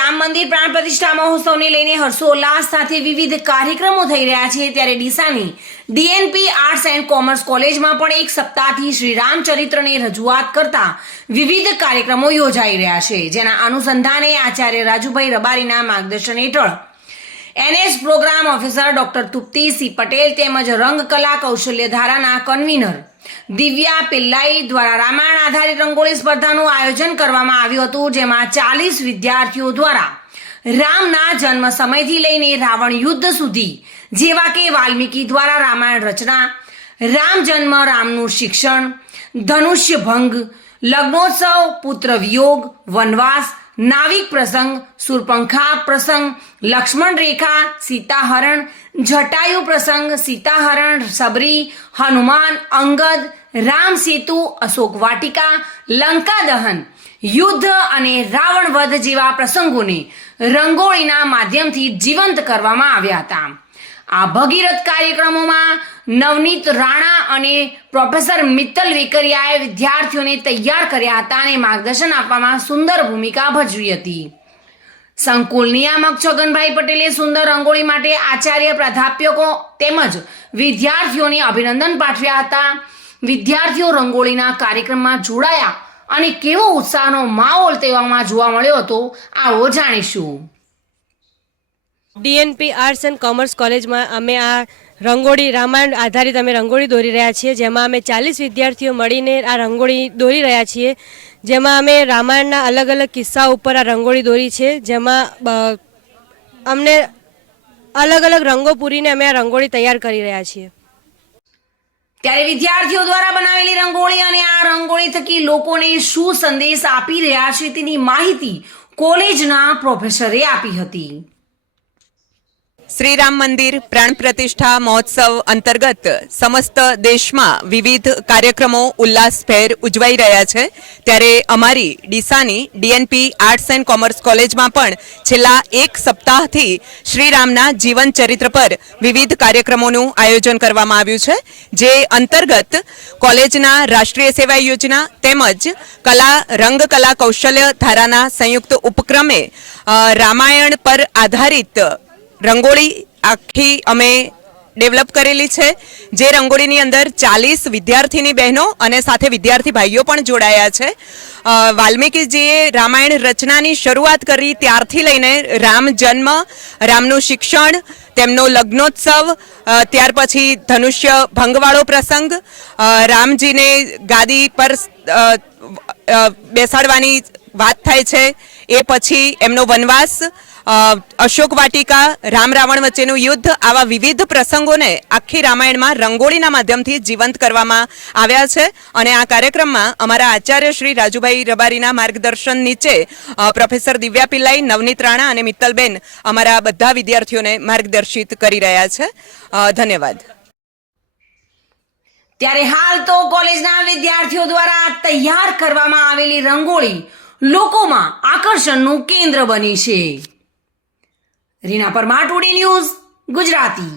રામ મંદિર પ્રાણ પ્રતિષ્ઠા મહોત્સવને લઈને હર્ષોલ્લાસ સાથે વિવિધ કાર્યક્રમો થઈ રહ્યા છે ત્યારે ડીસાની ડીએનપી આર્ટ્સ એન્ડ કોમર્સ કોલેજમાં પણ એક સપ્તાહથી શ્રી રામચરિત્રની રજૂઆત કરતા વિવિધ કાર્યક્રમો યોજાઈ રહ્યા છે, જેના અનુસંધાને આચાર્ય રાજુભાઈ રબારીના માર્ગદર્શન હેઠળ NS programme officer doctor Trupti C Patel તેમજ રંગકલા કૌશલ્ય ધારાના કન્વીનર દિવ્યા પિલ્લાઈ દ્વારા રામાયણ આધારિત રંગોળી સ્પર્ધાનું આયોજન કરવામાં આવ્યું હતું, જેમાં 40 વિદ્યાર્થીઓ દ્વારા રામના જન્મ સમયથી લઈને રાવણ યુદ્ધ સુધી, જેવા કે વાલ્મીકી દ્વારા રામાયણ રચના, રામ જન્મ, રામનું શિક્ષણ, ધનુષ્ય ભંગ, લગ્નોત્સવ, પુત્ર વિયોગ, વનવાસ, નાવિક પ્રસંગ, સુરપંખા પ્રસંગ, લક્ષ્મણ રેખા, સીતાહરણ, જટાયુ પ્રસંગ, સીતાહરણ, સબરી, હનુમાન, અંગદ, રામ સેતુ, અશોક વાટિકા, લંકા દહન, યુદ્ધ અને રાવણ વધ જેવા પ્રસંગોને રંગોળીના માધ્યમથી જીવંત કરવામાં આવ્યા હતા. આ ભગીરથ કાર્યક્રમોમાં નવનીત રાણા અને પ્રોફેસર મિત્તલ વેકરિયાએ વિદ્યાર્થીઓને તૈયાર કર્યા હતા અને માર્ગદર્શન આપવામાં સુંદર ભૂમિકા ભજવી હતી. સંકુલ નિયામક છગનભાઈ પટેલે સુંદર રંગોળી માટે આચાર્ય, પ્રાધ્યાપકો તેમજ વિદ્યાર્થીઓને અભિનંદન પાઠવ્યા હતા. વિદ્યાર્થીઓ રંગોળીના કાર્યક્રમમાં જોડાયા અને કેવો ઉત્સાહનો માહોલ તેવામાં જોવા મળ્યો હતો, આવો જાણીશું. ડીએનપી આર્ટ્સ એન્ડ કોમર્સ કોલેજમાં અમે આ રંગોળી રામાયણ આધારિત અમે રંગોળી દોરી રહ્યા છીએ, જેમાં અમે 40 વિદ્યાર્થીઓ મળીને આ રંગોળી દોરી રહ્યા છીએ, જેમાં અમે રામાયણના અલગ અલગ કિસ્સા ઉપર આ રંગોળી દોરી છે, જેમાં અમને અલગ અલગ રંગો પૂરીને અમે આ રંગોળી તૈયાર કરી રહ્યા છીએ. ત્યારે વિદ્યાર્થીઓ દ્વારા બનાવેલી રંગોળી અને આ રંગોળી થકી લોકોને શું સંદેશ આપી રહ્યા છે તેની માહિતી કોલેજના પ્રોફેસરે આપી હતી. શ્રી રામ મંદિર પ્રાણ પ્રતિષ્ઠા મહોત્સવ અંતર્ગત સમસ્ત દેશમાં વિવિધ કાર્યક્રમો ઉલ્લાસભેર ઉજવાઈ રહ્યા છે, ત્યારે અમારી ડીસાની ડીએનપી આર્ટ્સ એન્ડ કોમર્સ કોલેજમાં પણ છેલ્લા એક સપ્તાહથી શ્રી રામના જીવન ચરિત્ર પર વિવિધ કાર્યક્રમોનું આયોજન કરવામાં આવ્યું છે, જે અંતર્ગત કોલેજના રાષ્ટ્રીય સેવા યોજના તેમજ રંગકલા કૌશલ્ય ધારાના સંયુક્ત ઉપક્રમે રામાયણ પર આધારિત રંગોળી આખી અમે ડેવલપ કરેલી છે, જે રંગોળીની અંદર 40 વિદ્યાર્થીની બહેનો અને સાથે વિદ્યાર્થી ભાઈઓ પણ જોડાયા છે. વાલ્મીકીજીએ રામાયણ રચનાની શરૂઆત કરી ત્યારથી લઈને રામ જન્મ, રામનું શિક્ષણ, તેમનો લગ્નોત્સવ, ત્યાર પછી ધનુષ્ય ભંગવાળો પ્રસંગ, રામજીને ગાદી પર બેસાડવાની વાત થાય છે, એ પછી એમનો વનવાસ, અશોક વાટિકા, રામ રાવણ વચ્ચેનું યુદ્ધ, આવા વિવિધ પ્રસંગોને આખી રામાયણમાં રંગોળીના માધ્યમથી જીવંત કરવામાં આવ્યા છે. અને આ કાર્યક્રમમાં અમારા આચાર્ય શ્રી રાજુભાઈ રબારીના માર્ગદર્શન નીચે પ્રોફેસર દિવ્યા પિલ્લાઈ, નવનીત રાણા અને મિત્તલબેન અમારા બધા વિદ્યાર્થીઓને માર્ગદર્શિત કરી રહ્યા છે. ધન્યવાદ. ત્યારે હાલ તો કોલેજના વિદ્યાર્થીઓ દ્વારા તૈયાર કરવામાં આવેલી રંગોળી લોકોમાં આકર્ષણનું કેન્દ્ર બની છે. Reena Parmar, today news, Gujarati.